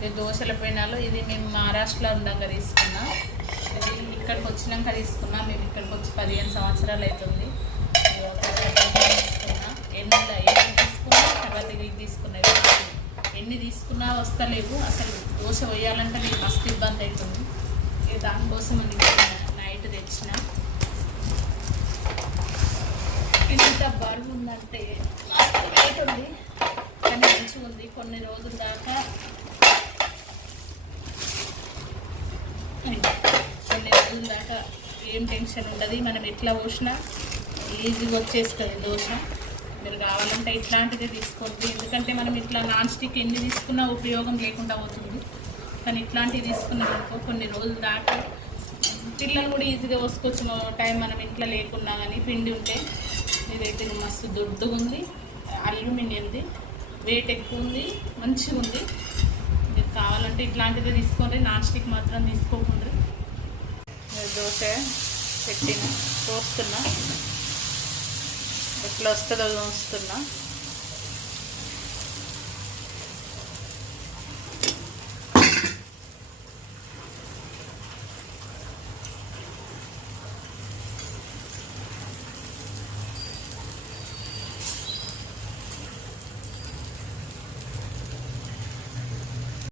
ఇది దోశల పెనాలు. ఇది మేము మహారాష్ట్రలో ఉండగా తీసుకున్నాం. ఇది ఇక్కడికి వచ్చినాక తీసుకున్నాం. మేము ఇక్కడికి వచ్చి 15 సంవత్సరాలు అవుతుంది. తీసుకున్నా ఎన్ని తీసుకున్నా తర్వాత ఇది తీసుకున్నది. ఎన్ని తీసుకున్నా వస్తలేవు. అసలు దోశ వేయాలంటే మీకు మస్తు ఇబ్బంది అవుతుంది. దానికోసం నైట్ తెచ్చిన. ఇంత బరువు ఉందంటే మస్తు వెయిట్ ఉంది, కానీ మంచిగా ఉంది. కొన్ని రోజుల దాకా ఏం టెన్షన్ ఉండదు. మనం ఎట్లా పోసినా ఈజీగా వచ్చేస్తుంది దోశ. మీరు కావాలంటే ఇట్లాంటిది తీసుకోండి. ఎందుకంటే మనం ఇట్లా నాన్ స్టిక్ ఎన్ని తీసుకున్నా ఉపయోగం లేకుండా అవుతుంది. కానీ ఇట్లాంటివి తీసుకున్నామనుకో కొన్ని రోజుల దాకా పిల్లలు కూడా ఈజీగా పోసుకోవచ్చు. టైం మనం ఇంట్లో లేకున్నా కానీ పిండి ఉంటే. ఇదైతే మస్తు దొడ్డుగా ఉంది, అల్యూమినియంది, వెయిట్ ఎక్కువ ఉంది, మంచిగా ఉంది. మీరు కావాలంటే ఇట్లాంటిది తీసుకోండి, నాన్ స్టిక్ మాత్రం తీసుకోకుండా. దోశ పెట్టిన పోస్తున్నా, ఎట్లా వస్తుందో చూస్తున్నా.